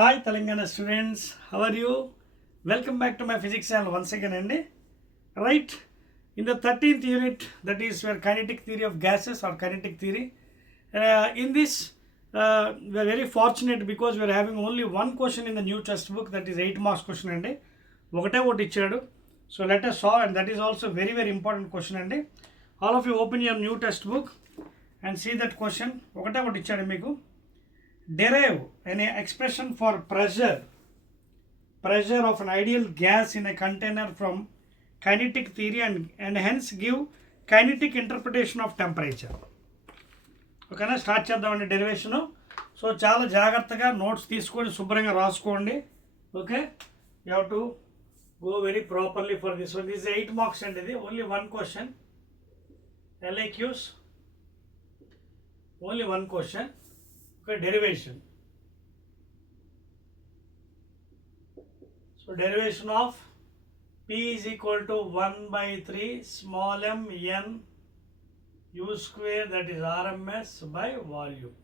Hi Telangana students, how are you? Welcome back to my physics channel once again Andy. Right, in the 13th unit, that is where kinetic theory of gases or kinetic theory. In this, we are very fortunate because we are having only one question in the new textbook, that is 8 marks question Andy. ఒకటే ఒకటి ఇచ్చాడు. So let us solve, and that is also very important question Andy. All of you open your new textbook and see that question. ఒకటే ఒకటి ఇచ్చాడు మీకు. Derive an expression for pressure of an ideal gas in a container from kinetic theory and hence give kinetic interpretation of temperature. ఓకేనా, స్టార్ట్ చేద్దామండి డెరివేషను. సో చాలా జాగ్రత్తగా నోట్స్ తీసుకొని శుభ్రంగా రాసుకోండి. Okay, you have to go very properly for this one. This 8 మార్క్స్ అండి, ఇది only one question. LAQs only one question. Derivation. So derivation of P is equal to 1 by 3 small m n u square, that is RMS by volume.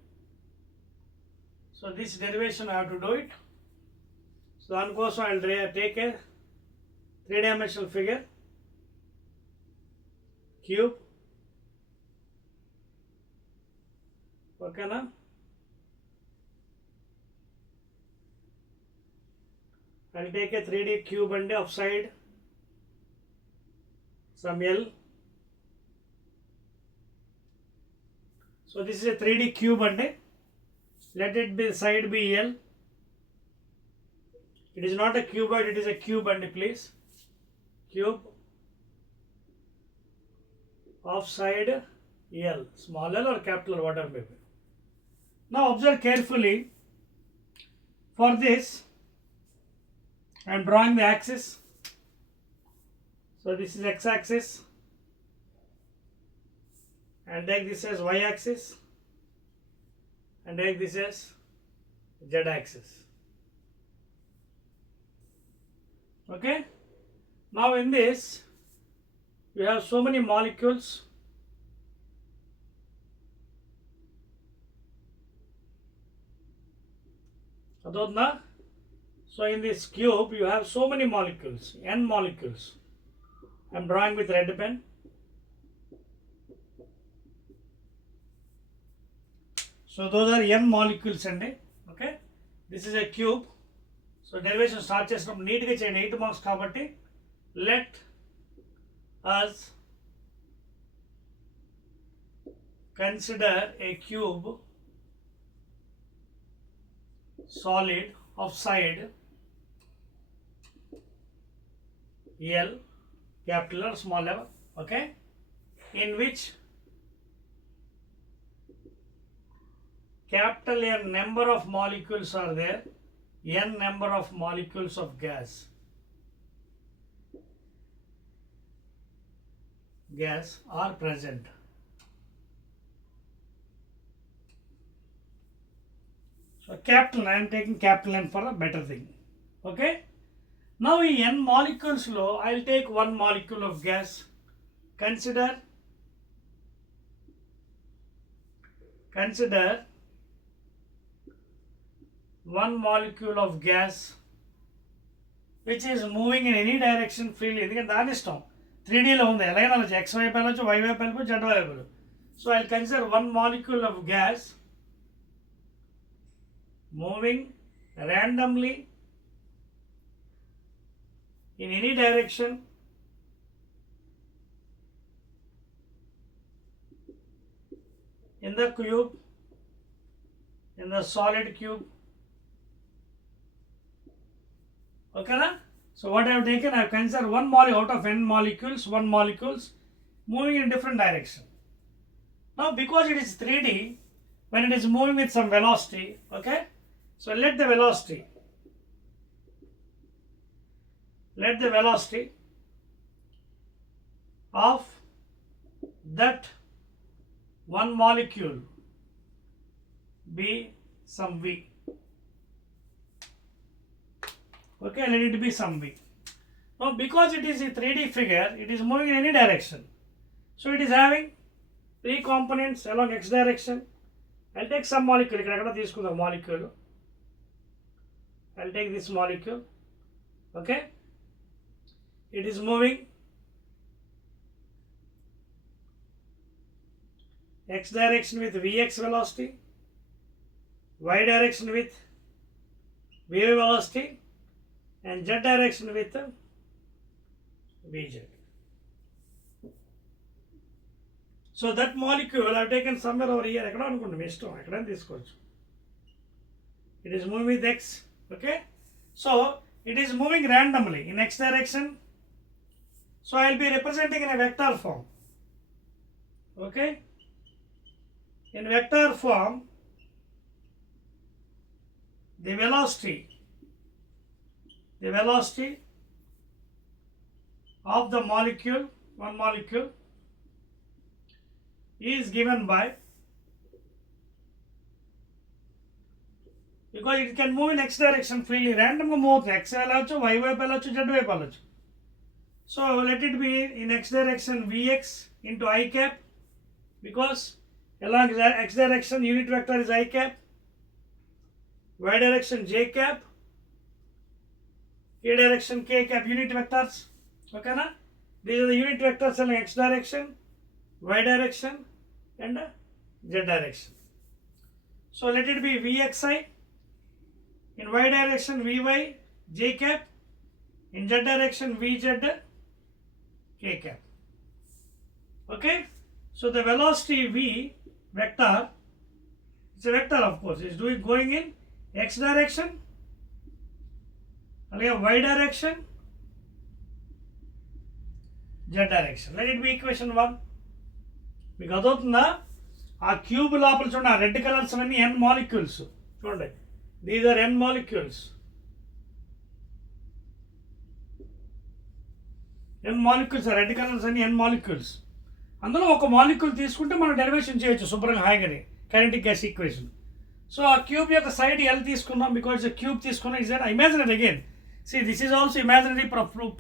So this derivation I have to do it. So దాని కోసం I will take a 3-dimensional figure, cube. ఓకేనా, I'll take a 3D cube and upside some L. So this is a 3D cube and let it be side be L. It is not a cuboid, it is a cube and please. Cube of side L, small l or capital or whatever may be. Now observe carefully. For this I am drawing the axis. So this is x-axis, and take this as y-axis, and take this as z-axis. Okay. Now in this we have so many molecules. Adodna. So in this cube you have so many molecules, n molecules. I am drawing with red pen. So those are n molecules and okay, this is a cube. So derivation start chestam neat ga cheyandi, 8 marks kabatti. Let us consider a cube solid of side L, capital or small l, okay, in which capital N number of molecules are there, n number of molecules of gas are present. So capital, I am taking capital N for a better thing. Okay. Now in n molecules low, I will take one molecule of gas. Consider one molecule of gas which is moving in any direction freely. ఎందుకంటే దాని ఇష్టం, 3Dలో ఉంది, ఎలాగైనా వెళ్ళచ్చు, x వైపు వెళ్ళచ్చు, y వైపు వెళ్ళచ్చు, z వైపు వెళ్ళచ్చు. So I will consider one molecule of gas moving randomly in any direction in the cube, in the solid cube. Okay na? So what I have taken, I have considered one molecule out of n molecules, one molecules moving in different direction. Now because it is 3D, when it is moving with some velocity, okay, so let the velocity of that one molecule be some v. Okay, let it be some v. Now because it is a 3D figure, it is moving in any direction, so it is having 3 components along x direction. I'll take some molecule, ikkada తీసుకుందాం molecule. I'll take this molecule. Okay, it is moving x direction with vx velocity, y direction with vy velocity, and z direction with vz. So that molecule I've taken somewhere over here. It is moving with x. Okay, so it is moving randomly in x direction. So I'll be representing in a vector form. Okay, in vector form, the velocity of the molecule, one molecule, is given by, because it can move in x direction freely, random move x velochu, y velochu, z velochu. So let it be in x direction vx into I cap, because along x direction unit vector is I cap, y direction j cap, k direction k cap, unit vectors. Okay na? These are the unit vectors along x direction, y direction and z direction. So let it be vxi, in y direction vy j cap, in z direction vz k cap. Okay, so the velocity v vector, it's a vector of course, is going in x direction, y direction, z direction. Let it be equation 1. మీకు అదవుతుందా? ఆ క్యూబ్ లోపల చూడండి, ఆ red colours అన్నీ n molecules చూడండి. These are n molecules. n molecules, red colours అన్ని n molecules. అందులో ఒక మాలిక్యూల్ తీసుకుంటే మనం డెరివేషన్ చేయొచ్చు శుభ్రంగా హాయిగానే, కైనెటిక్ గ్యాస్ ఈక్వేషన్. సో ఆ క్యూబ్ యొక్క సైడ్ L తీసుకున్నాం, బికాజ్ క్యూబ్ తీసుకున్నాం. Is imaginary again. See this is also imaginary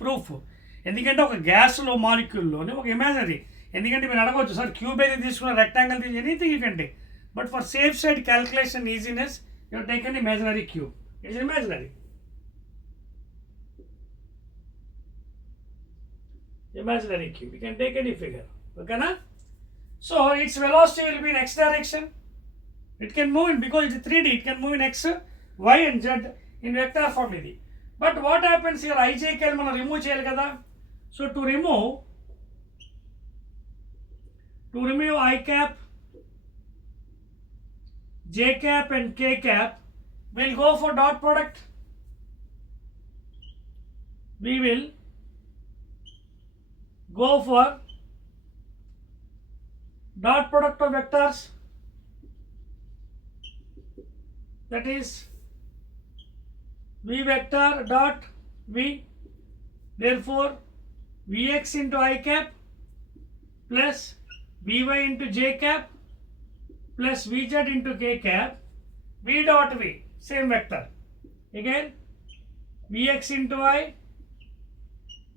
proof. ఎందుకంటే ఒక గ్యాస్లో మాలిక్యూల్లోనే ఒక ఇమాజినరీ. ఎందుకంటే మీరు అడగవచ్చు, సార్ క్యూబ్ అయితే తీసుకున్న, రెక్టాంగిల్ తీసి, anything you can take. But for safe side calculation easiness you taken imaginary cube. It's imaginary. Imaginary cube. You can take any figure. Okay na? So its velocity will be in x direction. It can move in, because it's 3D, it can move in x, y and z in vector form idi. But what happens here, ij can మనం remove cheyali kada. So to remove I cap, j cap and k cap, we'll go for dot product. We will go for dot product of vectors, that is v vector dot v. Therefore vx into I cap plus vy into j cap plus vz into k cap, v dot v, same vector. Again vx into I,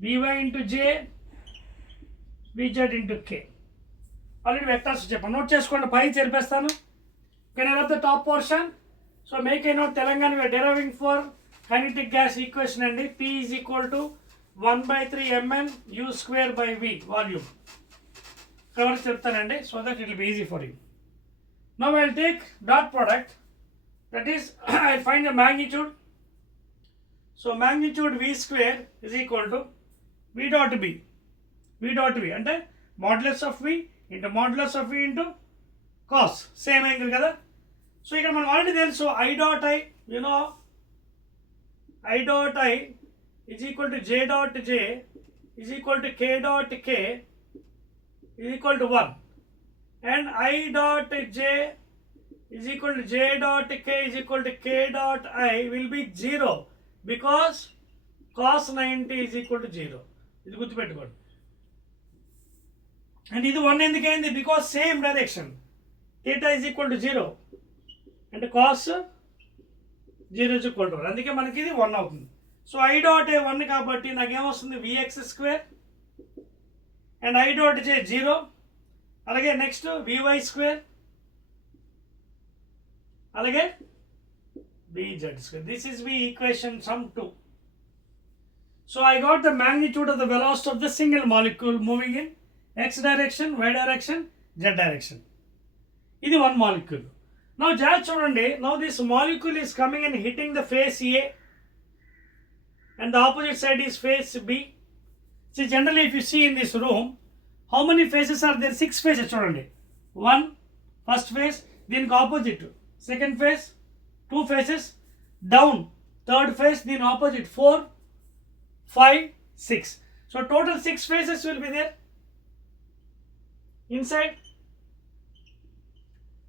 vy into j, vz into k. Already vectors చెప్పాను, నోట్ చేసుకోండి, పై చేర్పేస్తాను. Can I have the top portion? So make a note, Telangana we are deriving for kinetic gas equation and P is equal to 1/3 mn u square by v volume. Cover చెప్తానండి, so that it will be easy for you. Now I will take dot product, that is I find the magnitude. So magnitude v square is equal to v dot b. V dot v అంటే modulus of v into modulus of v into cos, same angle కదా. సో ఇక్కడ మనం ఆల్రెడీ తెలుసు I dot I, you know I dot I is equal to j dot j is equal to k dot k is equal to 1, and I dot j is equal to j dot k is equal to k dot I will be 0, because cos 90 is equal to 0. ఇది గుర్తుపెట్టుకోండి. And ఇది 1 ఎందుకైంది, because same direction, theta is equal to 0 and cos 0 is equal to 1, అందుకే మనకి ఇది 1 అవుతుంది. So I dot A 1 కాబట్టి నాకు ఏమొస్తుంది, vx square and I dot j 0. అలాగే నెక్స్ట్ vy స్క్వేర్, అలాగే bz square. This is the equation sum 2. So I got the magnitude of the velocity of the single molecule moving in x direction, y direction, z direction. This is one molecule. Now now this molecule is coming and hitting the face A and the opposite side is face B. See, generally if you see in this room, how many faces are there? 6 faces. One, first face, then opposite. Second face, 2 faces, down. Third face, then opposite. 4, 5, 6. So total 6 faces will be there. Inside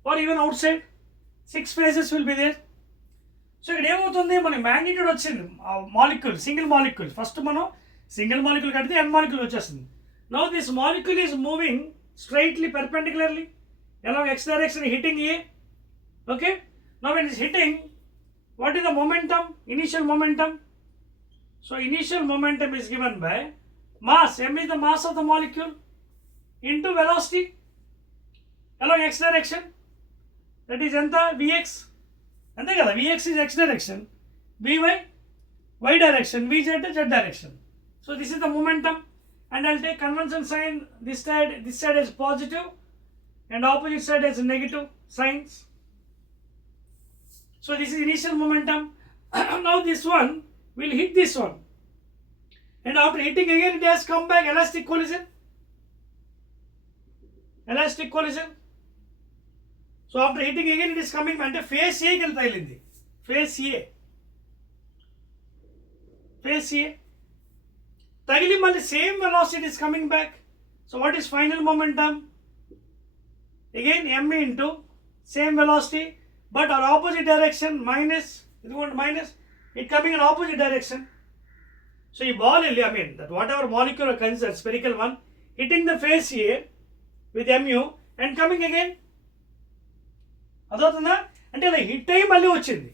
or even outside. 6 faces will be there. So ఇక్కడ ఏమవుతుంది, మన మ్యాగ్నిట్యూడ్ వచ్చింది molecule, single molecule. First మనం single molecule కడితే n molecule వచ్చేస్తుంది. Now this molecule is moving straightly perpendicularly along x direction, hitting A. Okay. Now when it is hitting, what is the momentum? Initial momentum. So initial momentum is given by mass. M is the mass of the molecule into velocity along x direction. That is enta Vx. అంతే కదా, Vx is x direction, Vy y direction, Vz z direction. So this is the momentum, and I'll take convention sign. This side is positive and opposite side is negative signs. So this is initial momentum. Now this one will hit this one, and after hitting again it has come back, elastic collision. So after hitting again it is coming అంటే ఫేస్ ఏ కి తగిలింది, ఫేస్ ఏ తగిలి మళ్ళీ same velocity is coming back. So what is final momentum? Again m into same velocity but our opposite direction, minus, it coming in opposite direction. So ఈ ball that whatever molecule are considered spherical one hitting the face A with mu and coming again. అదవుతుందా, అంటే ఇలా హిట్ అయ్యి మళ్ళీ వచ్చింది,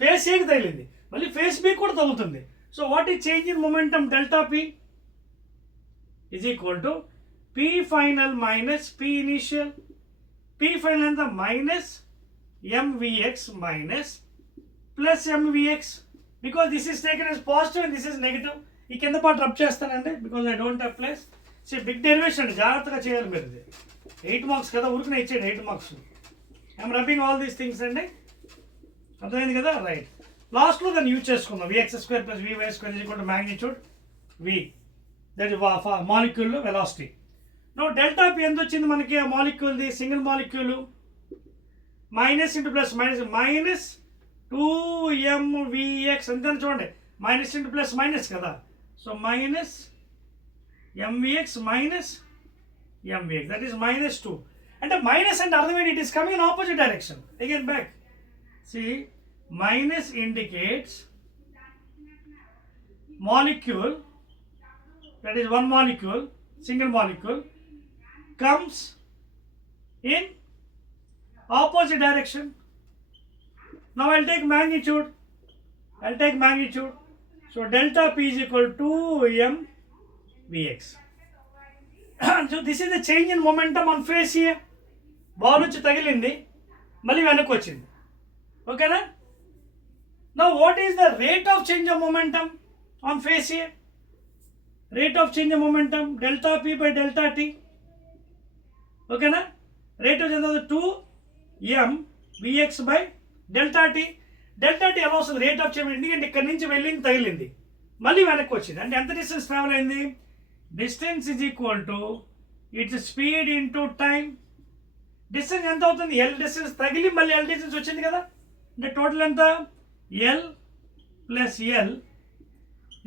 ఫేస్ ఏకి తగిలింది, మళ్ళీ ఫేస్ బి కూడా తగులుతుంది. So what is change in momentum? Delta P is equal to P final minus P initial. P final ఎంత? Minus M V X minus plus M V X, because this is taken as positive and this is negative. ఈ కింద పాటు rub చేస్తానండి, because I don't have place. So big derivation అండి, జాగ్రత్తగా చేయాలి మీరు. ఇది 8 మార్క్స్ కదా, ఊరికనే ఇచ్చేయండి 8 marks. I'm rubbing all these things అండి, అర్థమైంది కదా? రైట్. లాస్ట్లో దాన్ని యూజ్ చేసుకుందాం. Vx square plus Vy square is equal to magnitude V, that is molecule velocity. No delta P ఎంత వచ్చింది మనకి? ఆ మాలిక్యూల్ది, single molecule, minus into plus minus 2mVx అంతే చూడండి, మైనస్ ఇంటూ ప్లస్ మైనస్ కదా. So minus mVx minus mVx, that is minus 2. అంటే minus అంటే అర్థమైంది, it is coming in opposite direction. Again back. See minus indicates molecule, that is one molecule, single molecule comes in opposite direction. Now I'll take magnitude. So delta P is equal to mVx. So this is the change in momentum on face A. Ball వచ్చి తగిలింది, మళ్ళీ వెనక్కి వచ్చింది. ఓకేనా? Now what is the rate of change of momentum on face A? Rate of change of momentum delta P by delta T. ఓకేనా? Rate of change 2mVx by delta T. Delta T ఎలా వస్తుంది? Rate of change. ఎందుకంటే ఇక్కడ నుంచి వెళ్ళింది, తగిలింది, మళ్ళీ వెనక్కి వచ్చింది. అంటే ఎంత డిస్టెన్స్ ట్రావెల్ అయింది? Distance is equal to it's speed into time. Distance ఎంత అవుతుంది? ఎల్ డిస్టెన్స్ తగిలి మళ్ళీ ఎల్ డిస్టెన్స్ వచ్చింది కదా. అంటే టోటల్ ఎంత? L plus L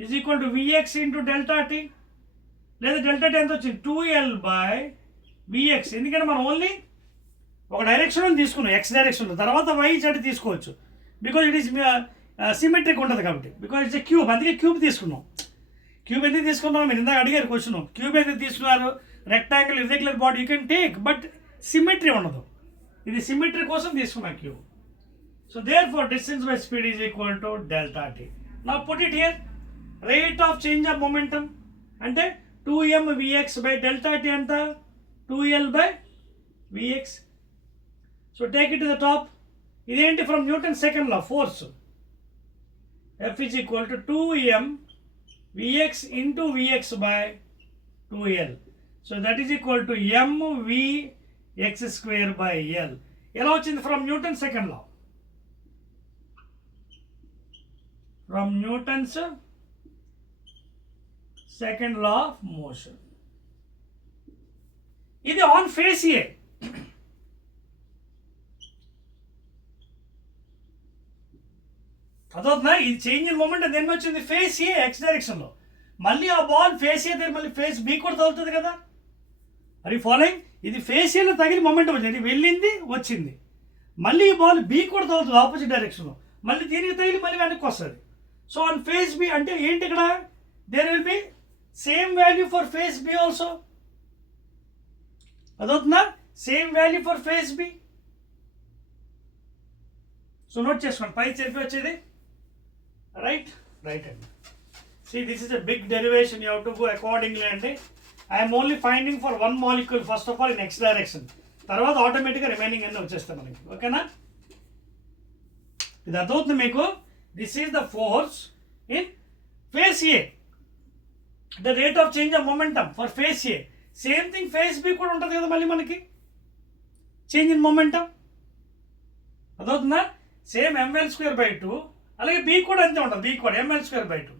is equal to vx into delta T. లేదా డెల్టా టీ ఎంత వచ్చింది? 2L by vx. ఎందుకంటే మనం ఓన్లీ ఒక డైరెక్షన్ తీసుకున్నాం, ఎక్స్ డైరెక్షన్లో, తర్వాత వై జెడ్ తీసుకోవచ్చు, బికాజ్ ఇట్ ఈస్ సిమెట్రిక్ ఉంటుంది కాబట్టి, బికాజ్ ఇట్స్ క్యూబ్. అందుకే క్యూబ్ తీసుకున్నాం. క్యూబ్ ఎందుకు తీసుకున్నాం? మీరు ఇందాక అడిగారు క్వశ్చన్, క్యూబ్ ఎందుకు తీసుకున్నారు? Rectangle, irregular body you can take, but symmetry ఉండదు. ఇది సిమెట్రీ కోసం తీసుకున్నాం cube. So therefore distance by speed is equal to delta T. నా put it here. Rate of change of momentum అంటే 2mVx by delta T ఎంత? 2L by Vx. So take it to the top. ఇదేంటి from Newton second law force F is equal to 2m Vx into Vx by 2L. So that is equal to mVx square by L. ఎలా వచ్చింది from Newton second law, from Newton's second law of motion. ఇది on face A. అదవుతుందా? ఇది change in moment దేని వచ్చింది? ఫేస్ ఏ ఎక్స్ డైరెక్షన్లో. మళ్ళీ ఆ బాల్ ఫేస్ ఏ దగ్గర మళ్ళీ ఫేస్ బి కూడా తగులుతుంది కదా. అది ఫాలోయింగ్, ఇది ఫేస్ ఏలో తగిలి మొమెంటం వచ్చింది, ఇది వెళ్ళింది వచ్చింది. మళ్ళీ ఈ బాల్ బి కూడా తగులుతుంది ఆపోజిట్ డైరెక్షన్లో, మళ్ళీ దీనికి తగిలి మళ్ళీ వెనక్కి వస్తుంది. సో ఆన్ ఫేస్ బి అంటే ఏంటి ఇక్కడ? There will be same value for face B also. అదవుతుందా? Same value for face B. So note చేసుకోండి, పై చెప్పి వచ్చేది. రైట్ అండి. See, this is a big derivation, you have to go accordingly అండి. I am only finding for one molecule first of all in x direction, తర్వాత ఆటోమేటిక్గా రిమైనింగ్ అన్నీ వచ్చేస్తాయి మనకి. ఓకేనా? ఇది అర్థమవుతుంది మీకు? This is the force in face A, the rate of change of momentum for face A. Same thing face B కూడా ఉంటుంది కదా మళ్ళీ మనకి చేంజ్ ఇన్ మొమెంటమ్. అర్థమవుతుందా? సేమ్ ml²/2, అలాగే బి కూడా అంతే ఉంటుంది, బి కూడా ml²/2.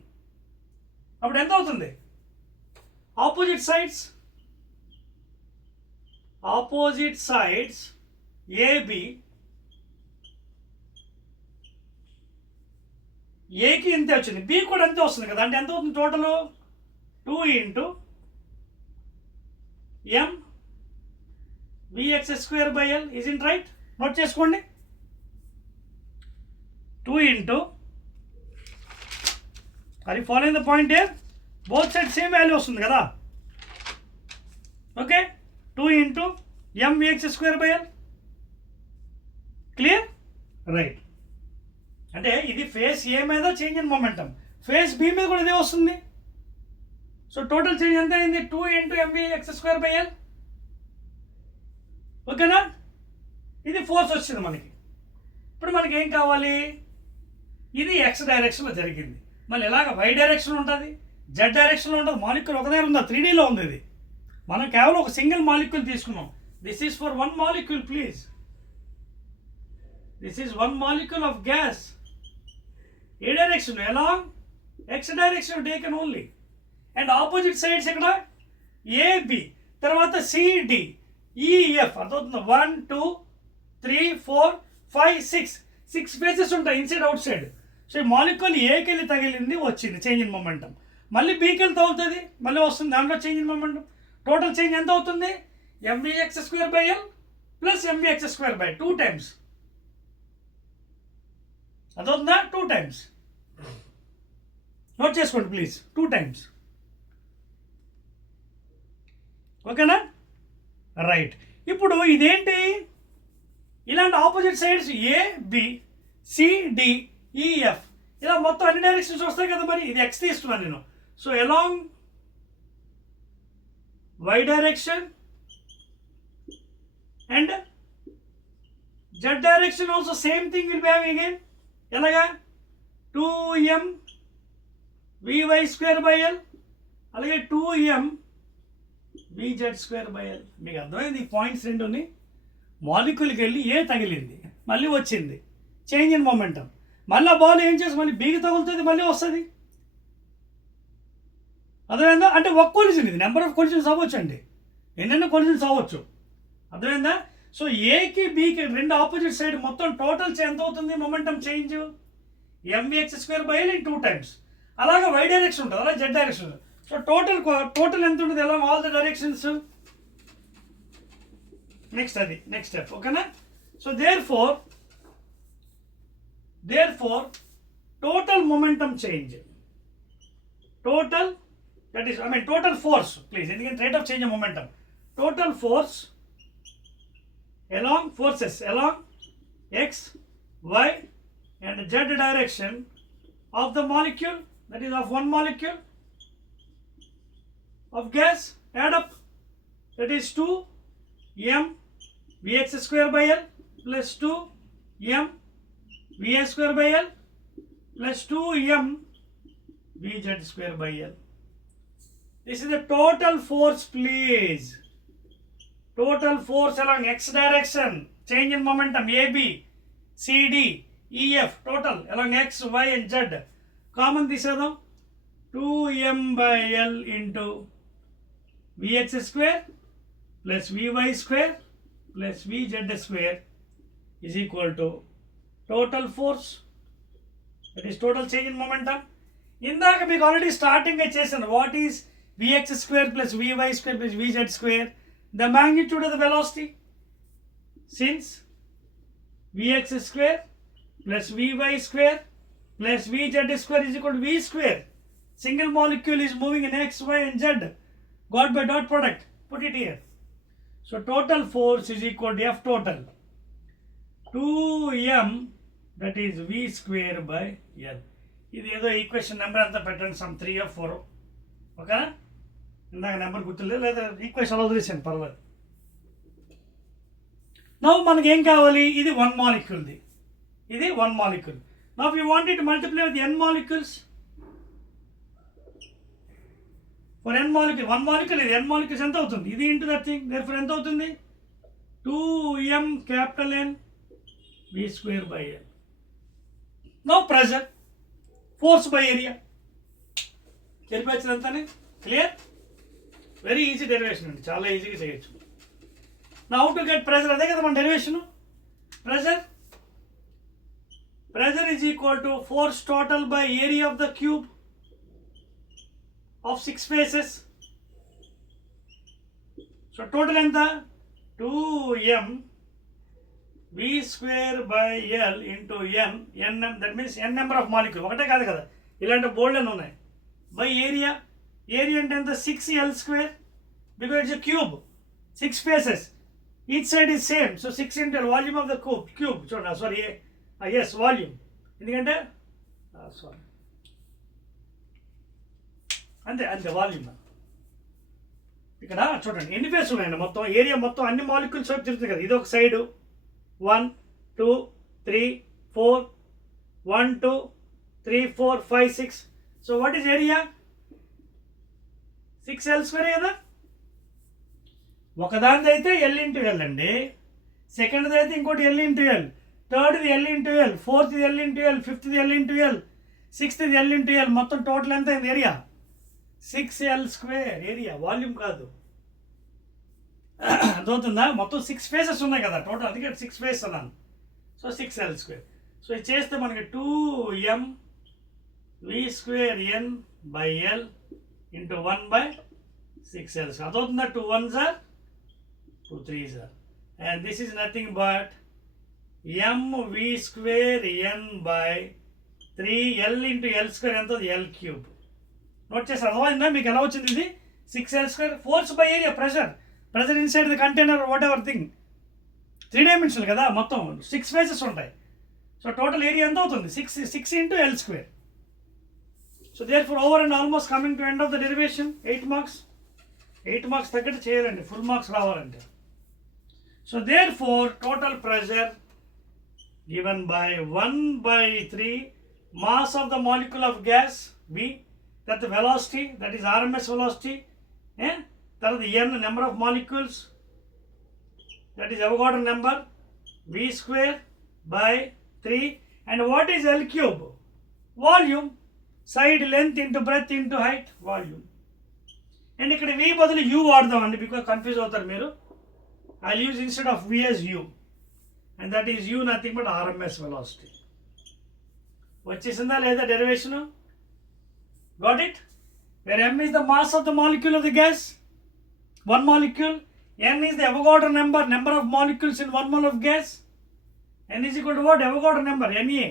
అప్పుడు ఎంత అవుతుంది? ఆపోజిట్ సైడ్స్ ఏబి, ఏకి ఇంతే వచ్చింది, బి కూడా అంతే వస్తుంది కదా. అంటే ఎంత అవుతుంది total? 2 into m Vx²/L. Is in right? Note చేసుకోండి. 2 into, అది following the point A, both side same value వస్తుంది కదా. Okay, 2 into m Vx²/L. Clear? Right. అంటే ఇది ఫేస్ ఏ మీద change in momentum, face B మీద కూడా ఇదే వస్తుంది. సో టోటల్ చేంజ్ ఎంత అయింది? 2 into m Vx²/L. ఓకేనా? ఇది ఫోర్స్ వచ్చింది మనకి. ఇప్పుడు మనకి ఏం కావాలి? ఇది ఎక్స్ డైరెక్షన్లో జరిగింది, మళ్ళీ ఎలాగ వై డైరెక్షన్ ఉంటుంది, జెడ్ డైరెక్షన్లో ఉంటుంది. మాలిక్యూల్ ఒక దగ్గర ఉందా? 3Dలో ఉంది. ఇది మనం కేవలం ఒక సింగిల్ మాలిక్యూల్ తీసుకున్నాం. This is for one molecule please. This is one molecule of gas. A direction? Along X direction taken only. And opposite sides ఇక్కడ ఏబి, తర్వాత సిడి, ఈఎఫ్. అర్థమవుతుంది? 1 2 3 4 5 6 ఫేసెస్ ఉంటాయి ఇన్సైడ్ అవుట్ సైడ్. సో ఈ మాలిక్యూల్ ఏకి వెళ్ళి తగిలింది, వచ్చింది చేంజ్ ఇన్ మొమెంటమ్. మళ్ళీ బీకి వెళ్ళి తగులుతుంది, మళ్ళీ వస్తుంది, దాంట్లో change in momentum. Total change ఎంత అవుతుంది? mVx²/L plus mVx²/2 2 times. అదవుతుందా? 2 times. నోట్ చేసుకోండి ప్లీజ్, 2 times. ఓకేనా? రైట్. ఇప్పుడు ఇదేంటి? ఇలాంటి opposite sides A B C D E F, ఇలా మొత్తం అన్ని డైరెక్షన్స్ వస్తాయి కదా. మరి ఇది ఎక్స్ తీసుకున్నాను నేను. So along Y direction and Z direction also same thing will be having again. ఎలాగా? 2m Vy²/L, అలాగే 2m Vz²/L. మీకు అర్థమైంది ఈ పాయింట్స్ రెండుని? మాలిక్యూల్కి వెళ్ళి ఏ తగిలింది, మళ్ళీ వచ్చింది చేంజ్ ఇన్ మొమెంటమ్. మళ్ళీ బాల్ ఏం చేసి మళ్ళీ బీకి తగులుతుంది, మళ్ళీ వస్తుంది. అర్థమైందా? అంటే ఒక కొలిజన్, ఇది నెంబర్ ఆఫ్ కొలిజన్స్ అవ్వచ్చు అండి, ఎన్నెన్నో కొలిజన్స్ అవ్వచ్చు. అర్థమైందా? సో ఏకి బీకి రెండు ఆపోజిట్ సైడ్ మొత్తం టోటల్ ఎంత అవుతుంది momentum change? mVx²/L in 2 times. అలాగే వై డైరెక్షన్ ఉంటుంది, అలాగే జెడ్ డైరెక్షన్. సో టోటల్ ఎంత ఉంటుంది? ఎలా all the directions. Next step. ఓకేనా? So therefore total momentum change, total, that is, I mean total force, please, indicate rate of change of momentum. Total force along x, y and z direction of the molecule, that is of one molecule of gas, add up, that is 2m Vx²/L plus 2m Va square by L plus 2m Vz square by L. This is the total force, please. Total force along x direction, change in momentum AB, CD, EF, total along x, y and z. Common this is 2m by L into Vx square plus Vy square plus Vz square is equal to total force, that is total change in momentum. ఇందాక మీకు already starting చేశాను. What is Vx square plus Vy square plus Vz square? The magnitude of the velocity. Since Vx square plus Vy square plus Vz square is equal to V square. Single molecule is moving in x, y and z. Got by dot product. Put it here. So total force is equal to F total 2m, that is V square by L. ఇది ఏదో equation number అంతా పెట్టండి, సమ్ 3 or 4. ఓకే, ఇందాక నెంబర్ గుర్తులేదు, లేదా ఈక్వేషన్ అలా వదిలేసాను, పర్వాలేదు. నవ్వు మనకి ఏం కావాలి? ఇది 1 మాలిక్యూల్ది, ఇది 1 molecule. Now you want it multiply with n molecules. For n molecule, 1 మాలిక్యూల్ ఇది n మాలిక్యూల్స్ ఎంత అవుతుంది? ఇది ఇంటూ దట్ థింగ్, దేర్ఫోర్ ఎంత అవుతుంది? 2m capital N V square by L. Now pressure, force by area తెలిపచ్చిందంతానే క్లియర్. వెరీ ఈజీ డెరివేషన్ అండి, చాలా ఈజీగా చేయొచ్చు. నా హౌ టు గెట్ ప్రెషర్, అదే కదా మన derivation. Pressure is equal to force total by area of the cube of 6 faces. So total ఎంత? 2m V square by L into n, that means n number of molecule. ఒకటే కాదు కదా, ఇలాంటి బోల్డ్ అని ఉన్నాయి. బై ఏరియా, ఏరియా అంటే ఎంత? 6L square, because it's a cube, 6 faces, each side is same, so 6 into L, volume of the cube. చూడండి, sorry, yes, volume, ఎందుకంటే సారీ అంతే వాల్యూమ్. ఇక్కడ చూడండి ఎన్ని ఫేస్ ఉన్నాయండి మొత్తం, ఏరియా మొత్తం అన్ని మాలిక్యూల్స్ వైపు తిరుగుతుంది కదా. ఇది ఒక సైడు 1 2 3 4 1 2 3 4 5 6. So what is area? 6L square కదా. ఒకదానిది అయితే L into L అండి, సెకండ్ది అయితే ఇంకోటి L into L, థర్డ్ది L into L, ఫోర్త్ది L into L, ఫిఫ్త్ది L into L, సిక్స్త్ది L into L. మొత్తం టోటల్ ఎంత అయింది? Area 6L square. Area, volume కాదు. అర్థమవుతుందా? మొత్తం 6 ఫేసెస్ ఉన్నాయి కదా టోటల్, అందుకే 6 ఫేసెస్ అన్నాను. So 6L square. సో ఇది చేస్తే మనకి 2m V square N by L into 1 by 6L square. అర్థమవుతుందా? 2 1s are 2 3s are, and this is nothing but m V square N by 3L into L square ఎంత? L cube. Note చేసి అర్థమైందా మీకు ఎలా వచ్చింది? ఇది 6L square. Force by area, pressure inside the container, what ever thing, 3 డైమెన్షనల్ కదా, మొత్తం 6 ఫేసెస్ ఉంటాయి. సో టోటల్ ఏరియా ఎంత అవుతుంది? 6 into L square. So therefore over and almost coming to end of the derivation. 8 మార్క్స్ తగ్గట్టు చేయాలండి ఫుల్ మార్క్స్ రావాలంటే. So therefore total pressure given by 1/3 mass of the molecule of gas V, that the velocity, that is RMS velocity, that is the n number of molecules, that is Avogadro number, V square by 3, and what is L cube? Volume, side length into breadth into height, volume. And ఇక్కడ V బదులు U వాడదామండి, because confuse అవుతారు మీరు. I'll use instead of V as U, and that is U nothing but RMS velocity. వచ్చేసిందా లేదా derivation? Got it? Where m is the mass of the molecule of the gas, 1 molecule, n is the Avogadro number of molecules in 1 mole of gas. N is equal to what? Avogadro number, Na,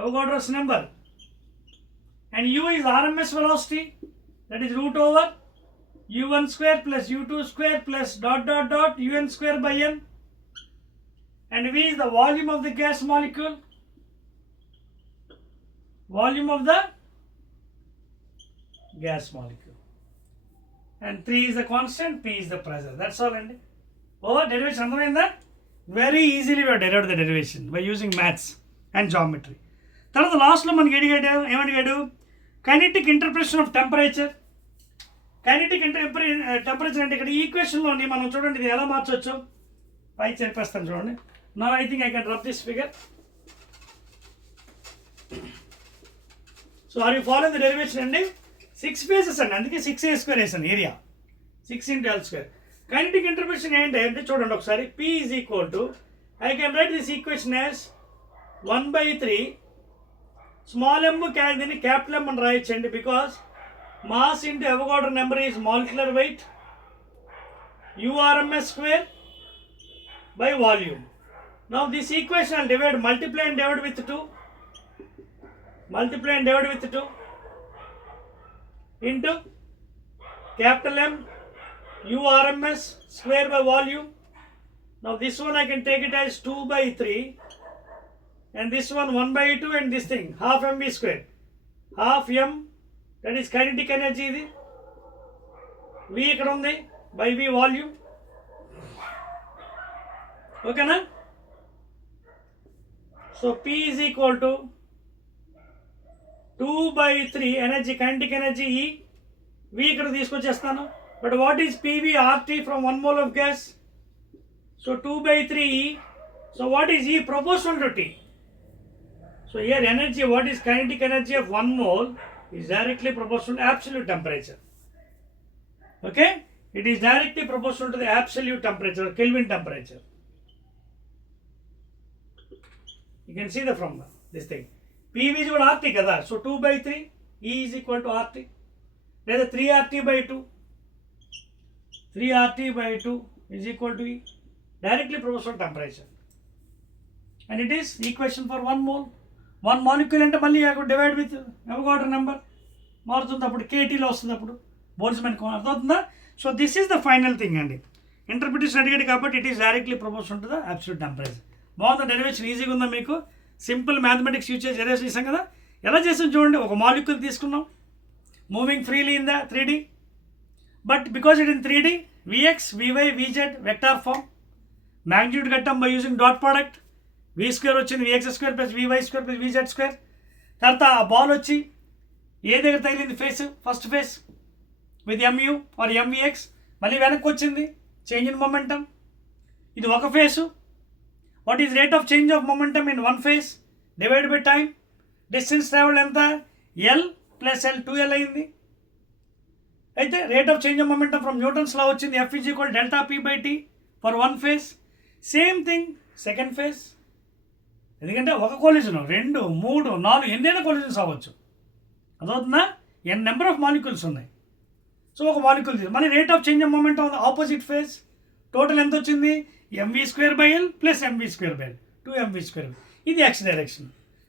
Avogadro's number. And U is RMS velocity, that is root over U1 square plus U2 square plus ... Un square by n. And V is the volume of the gas molecule, volume of the gas molecule, and 3 is the constant, P is the pressure. That's all అండి. Over derivation అర్థమైందా? Very easily we derived the derivation by using maths and geometry. తర్వాత లాస్ట్లో మనకి ఏమడిగాడు kinetic interpretation of temperature. Kinetic temperature అంటే ఇక్కడ ఈక్వేషన్లోని మనం చూడండి ఇది ఎలా మార్చవచ్చు. పై చెప్పేస్తాను చూడండి. Now I think I can rub this figure. So are you follow the derivation అండి. 6 phases అండి, అందుకే 6a² వేసాను ఏరియా 6 × l². కైనెటిక్ ఇంటర్ప్రిటేషన్ ఏంటి అంటే చూడండి ఒకసారి. P is equal to I can write this equation as 1/3 small m దీన్ని క్యాపిటల్ M అని రాయొచ్చండి. Because mass into Avogadro number is molecular weight URMS² by volume. Now this equation I'll divide, multiply and divide with 2. Multiply and divide with 2 into capital M URMS² by volume. Now this one I can take it as 2/3 and this one 1/2 and this thing half mv². Half m, that is kinetic energy, ఇది v ఇక్కడ ఉంది by v volume. ఓకేనా? So P is equal to 2/3 energy, kinetic energy E, V ఇక్కడ తీసుకొచ్చేస్తాను. But what is PV RT from 1 mole of gas? So 2/3 E. So what is E proportional to T? So here energy, what is kinetic energy of 1 mole is directly proportional to absolute temperature. Okay? It is directly proportional to the absolute temperature, Kelvin temperature. You can see the from this thing. PV is equal to RT kada. So 2/3 E is equal to RT. లేదా 3RT/2. 3RT/2 is equal to E. Directly proportional temperature. And it is equation for 1 mole. 1 molecule అంటే మళ్ళీ divide with Avogadro number మారుతుంది, అప్పుడు KTలో వస్తుంది, అప్పుడు Boltzmann అర్థమవుతుందా? So this is the final thing అండి. ఇంటర్ప్రిటేషన్ అడిగాడు కాబట్టి it is directly proportional to the absolute temperature. బాగుందా? డెరివేషన్ ఈజీగా ఉందా మీకు? సింపుల్ మ్యాథమెటిక్స్ యూజ్ చేసి డెరివేషన్ చేసాం కదా. ఎలా చేసాం చూడండి. ఒక మాలిక్యూల్ తీసుకున్నాం, moving freely in the 3D, but because it in 3D Vx, Vy, Vz vector form. Magnitude కట్టాం by using dot product. v² వచ్చింది Vx² + Vy² + Vz². తర్వాత ఆ బాల్ వచ్చి ఏ దగ్గర తగిలింది face, first face with MU or MVX, మళ్ళీ వెనక్కి వచ్చింది, చేంజ్ ఇన్ మొమెంటమ్. ఇది ఒక face. What is rate of change of momentum in 1 phase divide by time. Distance travel ఎంత? L + L 2L అయింది. అయితే rate of change of momentum from Newton's law వచ్చింది F = ΔP/T for 1 phase. Same thing second phase. ఎందుకంటే ఒక collision 2, 3, 4 ఎన్నైనా collisions అవ్వచ్చు. అదవుతుందా? ఎన్ number of molecules ఉన్నాయి. సో ఒక మాలిక్యూల్ మన rate of change of momentum on the opposite phase. Total ఎంత వచ్చింది? mv²/L + mv²/L 2mv². ఇది x డైరెక్షన్.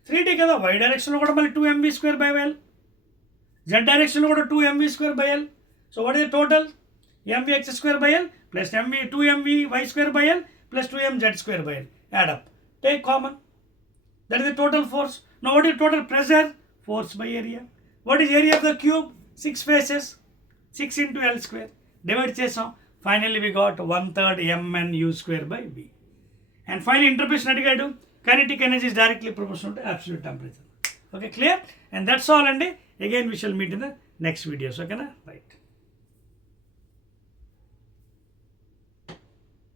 3D కదా, y డైరెక్షన్లో కూడా మళ్ళీ 2mv²/L, z డైరెక్షన్లో కూడా 2mv²/L. So what is total? mvx²/L + 2mvy²/L + 2mz²/L. Add up, take common. That is the total force. Now what is total pressure? Force by area. What is area of the cube? 6 faces. 6 × L². Divide చేసాం. Finally we got 1/3 mnu²/V. And finally interpretation అడిగాడు. Kinetic energy is directly proportional to absolute temperature. Okay, clear? And that's all అండి. Again we shall meet in the next videos. Okay na? Right.